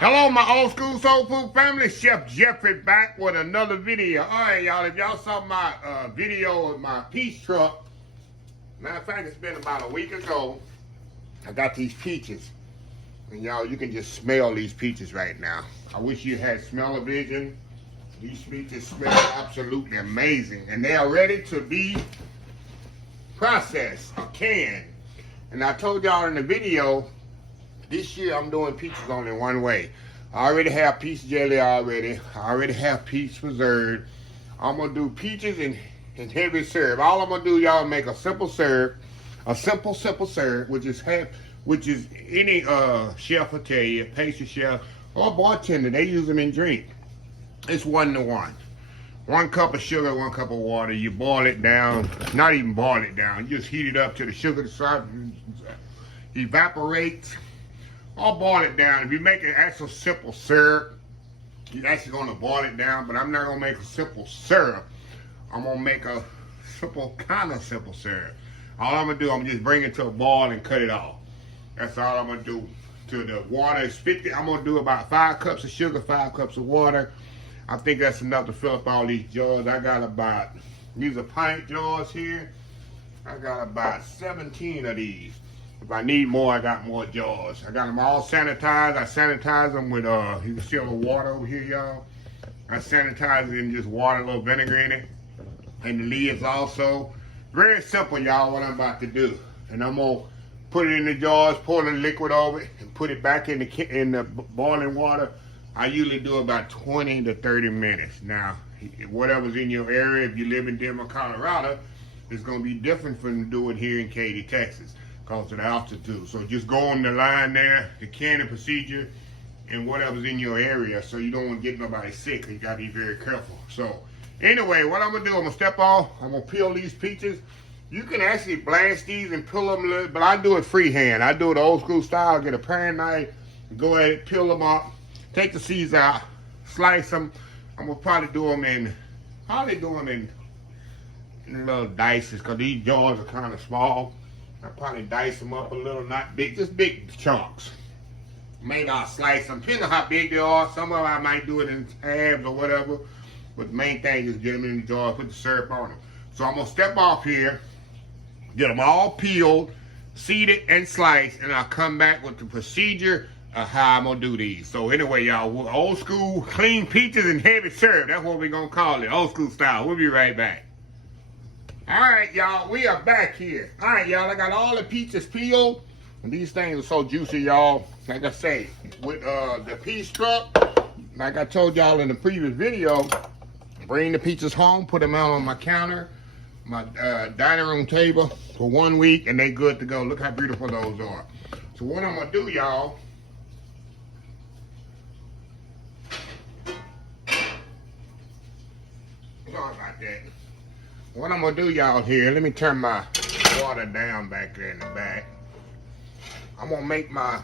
Hello, my old school soul food family. Chef Jeffrey back with another video. All right, y'all. If y'all saw my video of my peach truck, matter of fact, it's been about a week ago. I got these peaches, and y'all, you can just smell these peaches right now. I wish you had smell-o-vision. These peaches smell absolutely amazing, and they are ready to be processed or canned. And I told y'all in the video, this year I'm doing peaches only one way. I already have peach jelly already. I already have peach preserve. I'm gonna do peaches and heavy syrup. All I'm gonna do, y'all, make a simple syrup, a simple syrup, which is any chef will tell you, pastry chef or bartender, they use them in drink. It's 1-to-1. 1 cup of sugar, 1 cup of water. You boil it down, not even boil it down. You just heat it up till the sugar evaporates. I'll boil it down. If you make an actual simple syrup, you're actually gonna boil it down, but I'm not gonna make a simple syrup. I'm gonna make a kind of simple syrup. All I'm gonna do, I'm just bring it to a boil and cut it off. That's all I'm gonna do. To the water is 50, I'm gonna do about 5 cups of sugar, 5 cups of water. I think that's enough to fill up all these jars. I got about, these are pint jars here. I got about 17 of these. If I need more, I got more jars. I got them all sanitized. I sanitize them with, you can see a little water over here, y'all. I sanitize it in just water, a little vinegar in it. And the lids also. Very simple, y'all, what I'm about to do. And I'm going to put it in the jars, pour the liquid over it, and put it back in the boiling water. I usually do about 20 to 30 minutes. Now, whatever's in your area, if you live in Denver, Colorado, it's going to be different from doing here in Katy, Texas, because of the altitude. So just go on the line there, the canning procedure, and whatever's in your area, so you don't want to get nobody sick. You got to be very careful. So anyway, what I'm going to do, I'm going to step off. I'm going to peel these peaches. You can actually blast these and peel them a little, but I do it freehand. I do it the old school style. Get a paring knife, go ahead, peel them up, take the seeds out, slice them. I'm going to probably do them in little dices, because these jars are kind of small. I probably dice them up a little, not big, just big chunks. Maybe I'll slice them, depending on how big they are. Some of them I might do it in halves or whatever. But the main thing is get them in the jar, put the syrup on them. So I'm going to step off here, get them all peeled, seeded, and sliced, and I'll come back with the procedure of how I'm going to do these. So anyway, y'all, old school clean peaches and heavy syrup. That's what we're going to call it, old school style. We'll be right back. All right, y'all, we are back here. All right, y'all, I got all the peaches peeled, and these things are so juicy, y'all. Like I say, with the peach truck, like I told y'all in the previous video, bring the peaches home, put them out on my counter, my dining room table for 1 week, and they good to go. Look how beautiful those are. So what I'm gonna do, y'all, sorry about that. What I'm gonna do, y'all, here, let me turn my water down back there in the back. I'm gonna make my,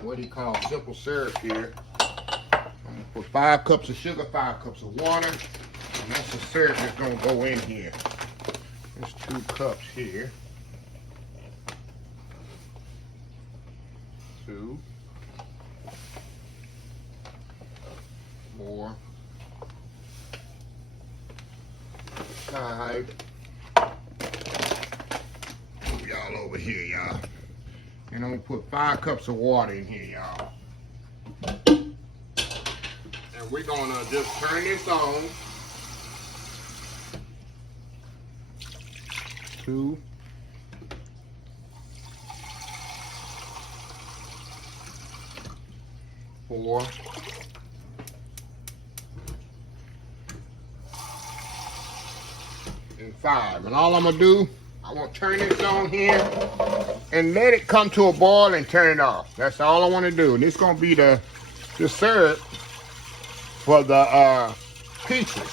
what do you call, simple syrup here. I'm gonna put 5 cups of sugar, 5 cups of water, and that's the syrup that's gonna go in here. There's 2 cups here. 2, 4, 5. Move y'all over here, y'all. And I'm gonna put 5 cups of water in here, y'all. And we're gonna just turn this on. 2. 4. 5. And all I'm gonna do, I'm gonna turn this on here and let it come to a boil and turn it off. That's all I want to do. And it's gonna be the syrup for the peaches.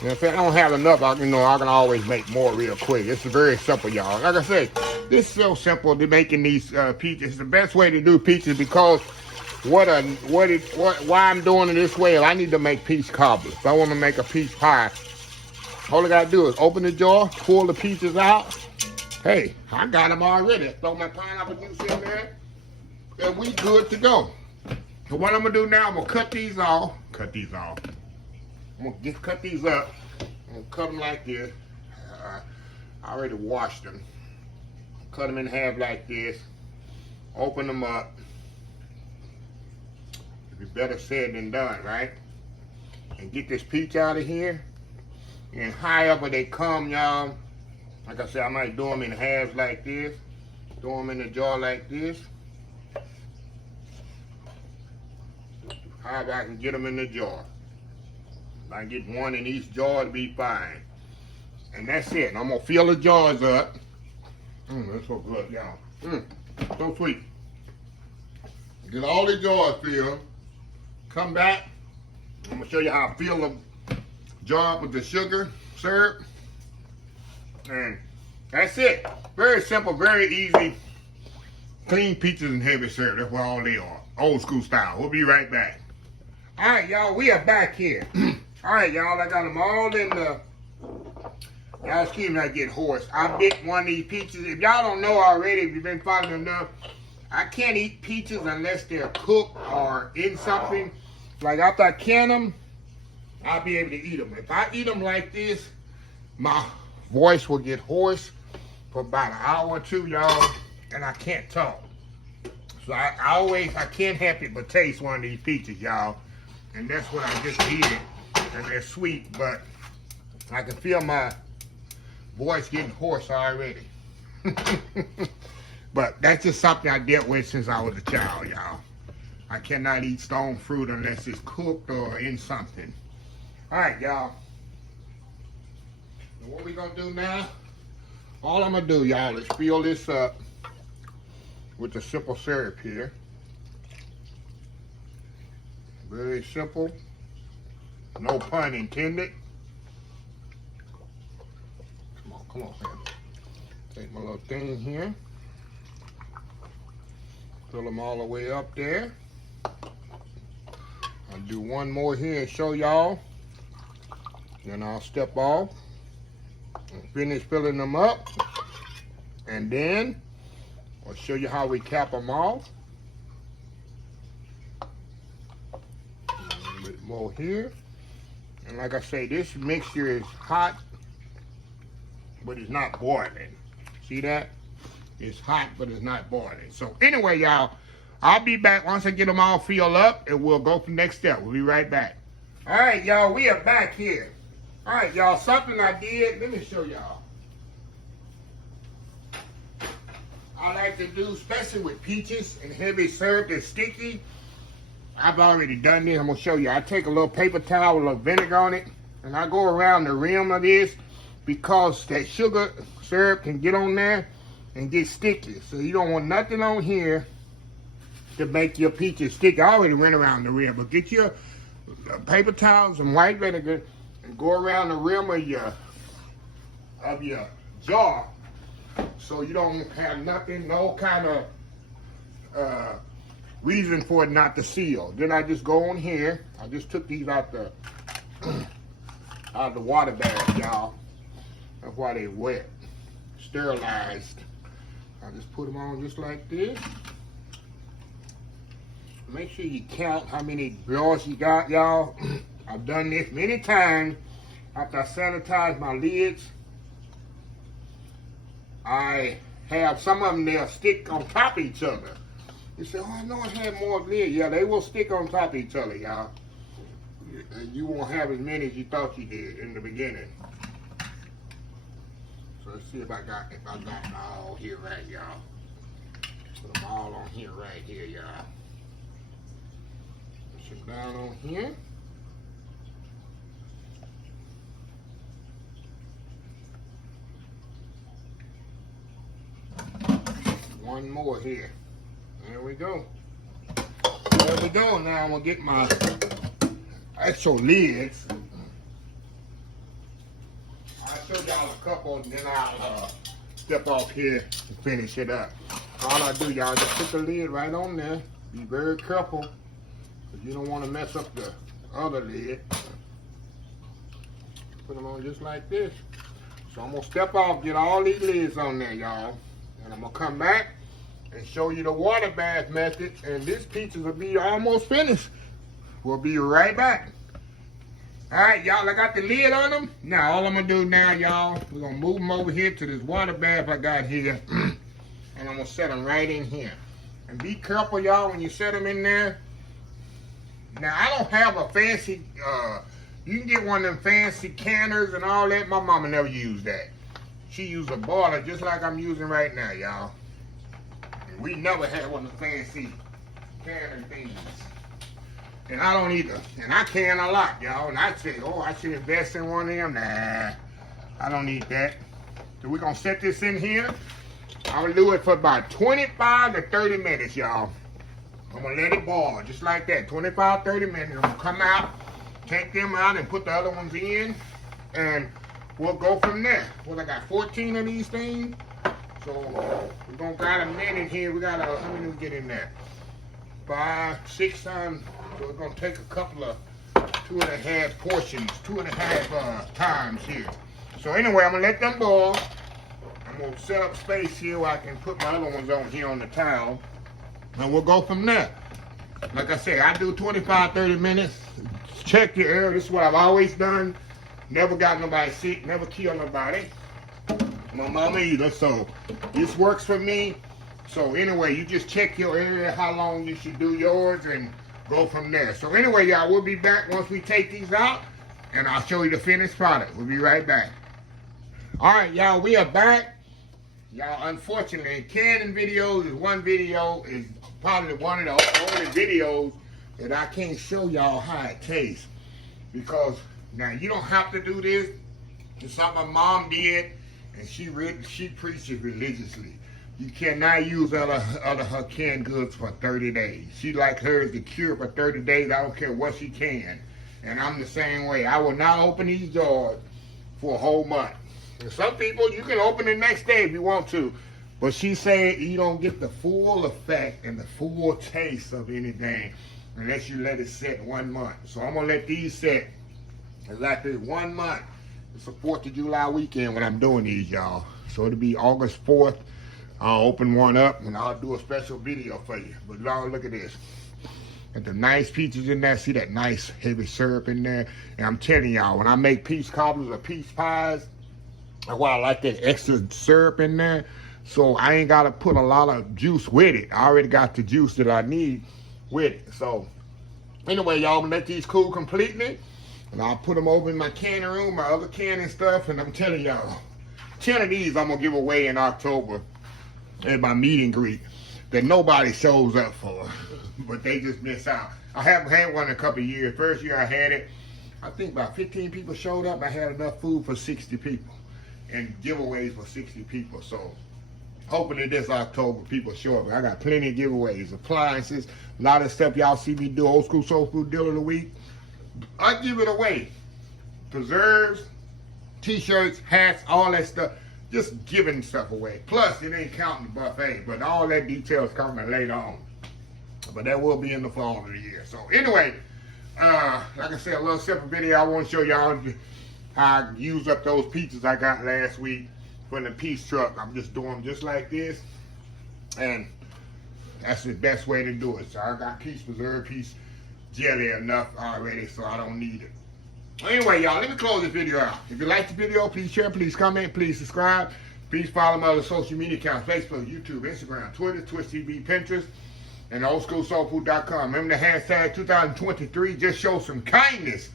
And if I don't have enough, I can always make more real quick. It's very simple, y'all. Like I said, this is so simple to making these peaches. It's the best way to do peaches, because why I'm doing it this way is I need to make peach cobbler. If I want to make a peach pie, all I gotta do is open the jar, pull the peaches out. Hey, I got them already. Throw my pineapple juice in there, and we good to go. So what I'm gonna do now, I'm gonna cut these off. I'm gonna cut these up. I'm gonna cut them like this. I already washed them. Cut them in half like this. Open them up. It'd be better said than done, right? And get this peach out of here. And however they come, y'all, like I said, I might do them in halves like this. Throw them in the jar like this. However I can get them in the jar. If I get one in each jar, it'll be fine. And that's it. I'm gonna fill the jars up. That's so good, y'all. So sweet. Get all the jars filled. Come back. I'm gonna show you how I fill the jar up with the sugar syrup. And that's it. Very simple, very easy. Clean peaches and heavy syrup. That's what all they are. Old school style. We'll be right back. All right, y'all. We are back here. All right, y'all. I got them all in the... Y'all excuse me, I get hoarse. I bit one of these peaches. If y'all don't know already, if you've been following enough, I can't eat peaches unless they're cooked or in something. Like after I can them, I'll be able to eat them. If I eat them like this, my voice will get hoarse for about an hour or two, y'all, and I can't talk. So I can't help it but taste one of these peaches, y'all. And that's what I just did. And they're sweet, but I can feel my voice getting hoarse already. But that's just something I dealt with since I was a child, y'all. I cannot eat stone fruit unless it's cooked or in something. All right, y'all. What we gonna do now, all I'm gonna do, y'all, is fill this up with the simple syrup here. Very simple. No pun intended. Come on, man. Take my little thing here. Fill them all the way up there. I'll do one more here and show y'all. Then I'll step off and finish filling them up. And then I'll show you how we cap them off. A little bit more here. And like I say, this mixture is hot, but it's not boiling. See that? It's hot, but it's not boiling. So anyway, y'all, I'll be back once I get them all filled up, and we'll go for the next step. We'll be right back. All right, y'all, we are back here. All right, y'all, something I did. Let me show y'all. I like to do, especially with peaches and heavy syrup that's sticky. I've already done this. I'm going to show you. I take a little paper towel with a little vinegar on it, and I go around the rim of this because that sugar syrup can get on there and get sticky. So you don't want nothing on here to make your peaches sticky. I already went around the rim, but get your paper towels and white vinegar and go around the rim of your jar so you don't have nothing, no kind of reason for it not to seal. Then I just go on here. I just took these out the water bag, y'all. That's why they wet. Sterilized. I just put them on just like this. Make sure you count how many drawers you got, y'all. I've done this many times. After I sanitize my lids, I have some of them, they'll stick on top of each other. You say, oh, I know I had more lids. Yeah, they will stick on top of each other, y'all. And you won't have as many as you thought you did in the beginning. So let's see if I got them all here right, y'all. Put them all on here right here, y'all. Push them down on here. One more here. There we go. There we go. Now I'm gonna get my actual lids. I'll show y'all a couple and then I'll step off here and finish it up. All I do, y'all, just put the lid right on there. Be very careful, because you don't want to mess up the other lid. Put them on just like this. So I'm going to step off, get all these lids on there, y'all. And I'm going to come back and show you the water bath method. And this peaches will be almost finished. We'll be right back. All right, y'all, I got the lid on them. Now, all I'm going to do now, y'all, we're going to move them over here to this water bath I got here. And I'm going to set them right in here. And be careful, y'all, when you set them in there. Now, I don't have a fancy, you can get one of them fancy canners and all that. My mama never used that. She used a boiler just like I'm using right now, y'all. And we never had one of the fancy canner things. And I don't either. And I can a lot, y'all. And I say, oh, I should invest in one of them. Nah, I don't need that. So we're going to set this in here. I'm going to do it for about 25 to 30 minutes, y'all. I'm going to let it boil just like that. 25, 30 minutes. I'm going to come out, take them out, and put the other ones in. And we'll go from there. Well, I got 14 of these things. So we're going to got a minute here. We got how many we get in there? 5, 6 times. So we're going to take a couple of 2.5 portions, 2.5 times here. So anyway, I'm going to let them boil. I'm going to set up space here where I can put my other ones on here on the towel. And we'll go from there. Like I say, I do 25, 30 minutes. Check your air. This is what I've always done. Never got nobody sick, never killed nobody. My mama either, so this works for me. So anyway, you just check your area, how long you should do yours, and go from there. So anyway, y'all, we'll be back once we take these out, and I'll show you the finished product. We'll be right back. All right, y'all, we are back. Y'all, unfortunately, canning videos is one video, is probably one of the only videos that I can't show y'all how it tastes. Because now you don't have to do this. It's something my mom did, and she preaches religiously. You cannot use other her canned goods for 30 days. She like hers to cure for 30 days. I don't care what she can. And I'm the same way. I will not open these jars for a whole month. And some people, you can open the next day if you want to. But she said you don't get the full effect and the full taste of anything unless you let it sit 1 month. So I'm going to let these sit exactly 1 month. It's the 4th of July weekend when I'm doing these, y'all. So it'll be August 4th. I'll open one up and I'll do a special video for you. But y'all, look at this. Got the nice peaches in there. See that nice heavy syrup in there? And I'm telling y'all, when I make peach cobblers or peach pies, that's why I like that extra syrup in there. So I ain't got to put a lot of juice with it. I already got the juice that I need with it. So anyway, y'all, I'm going to let these cool completely. And I'll put them over in my canning room, my other canning stuff. And I'm telling y'all, 10 of these I'm going to give away in October at my meet and greet that nobody shows up for. But they just miss out. I haven't had one in a couple of years. First year I had it, I think about 15 people showed up. I had enough food for 60 people. And giveaways for 60 people. So hopefully this October people show up. I got plenty of giveaways, appliances, a lot of stuff y'all see me do. Old School Soul Food Deal of the Week. I give it away. Preserves, t-shirts, hats, all that stuff. Just giving stuff away. Plus, it ain't counting the buffet. But all that detail is coming later on. But that will be in the fall of the year. So anyway, like I said, a little simple video. I want to show y'all how I used up those peaches I got last week from the peach truck. I'm just doing them just like this. And that's the best way to do it. So I got peach preserve, peach jelly enough already, so I don't need it. Anyway, y'all, let me close this video out. If you like the video, please share, please comment, please subscribe. Please follow my other social media accounts, Facebook, YouTube, Instagram, Twitter, Twitch TV, Pinterest, and oldschoolsoulfood.com. Remember the hashtag 2023, just show some kindness.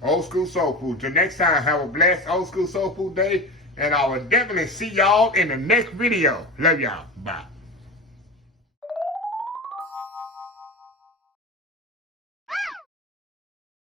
Old School Soul Food. Till next time, have a blessed Old School Soul Food day, and I will definitely see y'all in the next video. Love y'all. Bye.